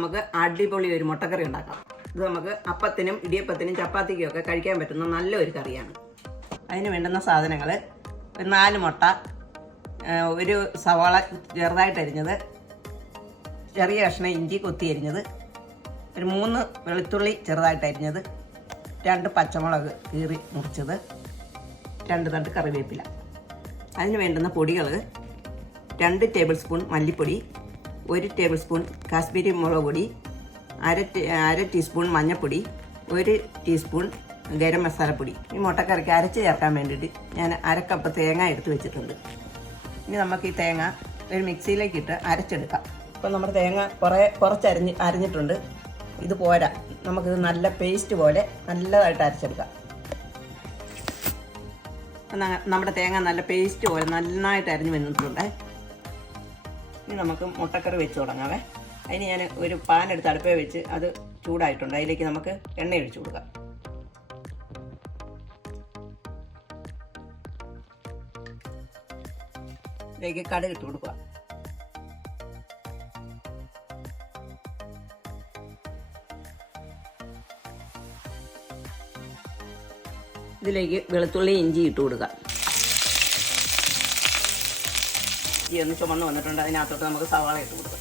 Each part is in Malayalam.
നമുക്ക് അടിപൊളി ഒരു മുട്ടക്കറി ഉണ്ടാക്കാം. ഇത് നമുക്ക് അപ്പത്തിനും ഇടിയപ്പത്തിനും ചപ്പാത്തിക്കും ഒക്കെ കഴിക്കാൻ പറ്റുന്ന നല്ലൊരു കറിയാണ്. അതിന് വേണ്ടുന്ന സാധനങ്ങൾ: ഒരു 4 മുട്ട, ഒരു സവാള ചെറുതായിട്ട് അരിഞ്ഞത്, ചെറിയ കഷ്ണം ഇഞ്ചി കൊത്തി അരിഞ്ഞത്, ഒരു 3 വെളുത്തുള്ളി ചെറുതായിട്ട് അരിഞ്ഞത്, 2 പച്ചമുളക് കീറി മുറിച്ചത്, 2 തണ്ട് കറിവേപ്പില. അതിന് വേണ്ടുന്ന പൊടികൾ: 2 ടേബിൾ സ്പൂൺ മല്ലിപ്പൊടി, 1 ടേബിൾ സ്പൂൺ കാശ്മീരി മുളക് പൊടി, അര ടീസ്പൂൺ മഞ്ഞൾപ്പൊടി, 1 ടീസ്പൂൺ ഗരം മസാലപ്പൊടി. ഈ മുട്ടക്കറിക്ക് അരച്ച് ചേർക്കാൻ വേണ്ടിയിട്ട് ഞാൻ 1 കപ്പ് തേങ്ങ എടുത്ത് വെച്ചിട്ടുണ്ട്. ഇനി നമുക്ക് ഈ തേങ്ങ ഒരു മിക്സിയിലേക്ക് ഇട്ട് അരച്ചെടുക്കാം. ഇപ്പം നമ്മുടെ തേങ്ങ കുറച്ച് അരിഞ്ഞിട്ടുണ്ട്. ഇത് പോരാ, നമുക്കിത് നല്ല പേസ്റ്റ് പോലെ നല്ലതായിട്ട് അരച്ചെടുക്കാം. നമ്മുടെ തേങ്ങ നല്ല പേസ്റ്റ് പോലെ നന്നായിട്ട് അരിഞ്ഞ് വന്നിട്ടുണ്ട്. ഇനി നമുക്ക് മുട്ടക്കറി വെച്ച് തുടങ്ങാവേ. അതിന് ഞാൻ ഒരു പാൻ എടുത്ത് അടുപ്പേ വെച്ച് അത് ചൂടായിട്ടുണ്ട്. അതിലേക്ക് നമുക്ക് എണ്ണ ഒഴിച്ചു കൊടുക്കാം. ഇതിലേക്ക് കടുക് ഇട്ട് കൊടുക്കുക. ഇതിലേക്ക് വെളുത്തുള്ളി ഇഞ്ചി ഇട്ട് കൊടുക്കുക. ഇഞ്ചി ഒന്ന് ചുമന്ന് വന്നിട്ടുണ്ട്. അതിനകത്തോട്ട് നമുക്ക് സവാള ഇട്ട് കൊടുക്കാം.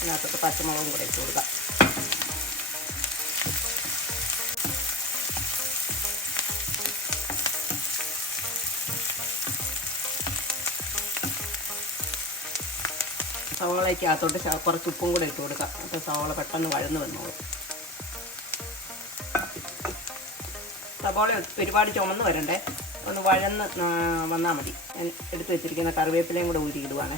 ഇതിനകത്തോട്ട് പച്ചമുളകും കൂടെ ഇട്ട് കൊടുക്കാം. സവാളയ്ക്ക് അകത്തോട്ട് കുറച്ച് ഉപ്പും കൂടെ ഇട്ട് കൊടുക്കാം. അപ്പോൾ സവാള പെട്ടെന്ന് വഴന്ന് വന്നോളും. സവാള ഒരുപാട് ചുമന്ന് വരണ്ടേ, ഒന്ന് വഴന്ന് വന്നാൽ മതി. ഞാൻ എടുത്ത് വെച്ചിരിക്കുന്ന കറിവേപ്പിലയും കൂടെ ഊരിയിടുവാണ്.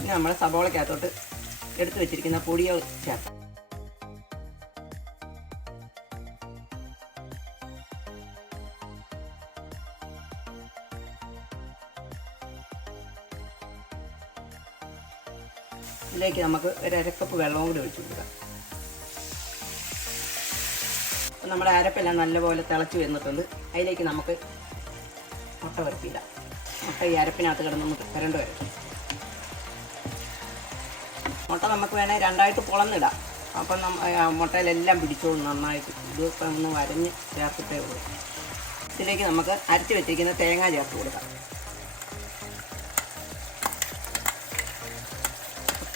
ഇനി നമ്മൾ സവാളയ്ക്കകത്തോട്ട് എടുത്ത് വെച്ചിരിക്കുന്ന പൊടിയോ ചേർക്കാം. ഇതിലേക്ക് നമുക്ക് ഒരു 1 കപ്പ് വെള്ളവും കൂടി ഒഴിച്ചു കൊടുക്കാം. അപ്പം നമ്മുടെ അരപ്പെല്ലാം നല്ലപോലെ തിളച്ച് വന്നിട്ടുണ്ട്. അതിലേക്ക് നമുക്ക് മുട്ട വരത്തില്ല. മുട്ട ഈ അരപ്പിനകത്ത് കിടന്നൊന്ന് വരണ്ട് വരട്ടെ. മുട്ട നമുക്ക് വേണേൽ 2ആയിട്ട് പൊളന്നിടാം. അപ്പം മുട്ടയിലെല്ലാം പിടിച്ചോളും നന്നായിട്ട്. ഇതൊക്കെ ഒന്ന് വരഞ്ഞ് ചേർത്തിട്ടേ ഉള്ളൂ. ഇതിലേക്ക് നമുക്ക് അരച്ച് വെച്ചിരിക്കുന്ന തേങ്ങ ചേർത്ത് കൊടുക്കാം.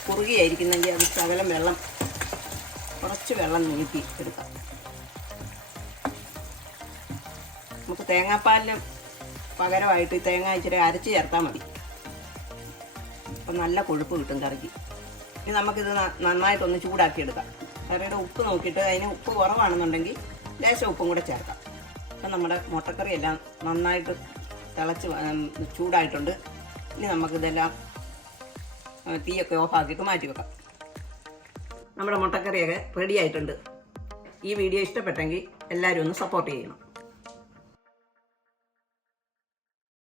കുറുകിയായിരിക്കുന്നെങ്കിൽ അത് ശകലം കുറച്ച് വെള്ളം നീക്കി എടുക്കാം. നമുക്ക് തേങ്ങാപ്പാലിന് പകരമായിട്ട് തേങ്ങ ഇച്ചിരി അരച്ച് ചേർത്താൽ മതി. അപ്പം നല്ല കൊഴുപ്പ് കിട്ടും കറിക്ക്. ഇനി നമുക്കിത് നന്നായിട്ടൊന്ന് ചൂടാക്കി എടുക്കാം. കറിയുടെ ഉപ്പ് നോക്കിയിട്ട് അതിന് ഉപ്പ് കുറവാണെന്നുണ്ടെങ്കിൽ ലേശം ഉപ്പും കൂടെ ചേർക്കാം. അപ്പം നമ്മുടെ മുട്ടക്കറി എല്ലാം നന്നായിട്ട് തിളച്ച് ചൂടായിട്ടുണ്ട്. ഇനി നമുക്കിതെല്ലാം തീയൊക്കെ ഓഫാക്കിയിട്ട് മാറ്റി വെക്കാം. നമ്മുടെ മുട്ടക്കറിയൊക്കെ റെഡി ആയിട്ടുണ്ട്. ഈ വീഡിയോ ഇഷ്ടപ്പെട്ടെങ്കിൽ എല്ലാവരും ഒന്ന് സപ്പോർട്ട് ചെയ്യണം.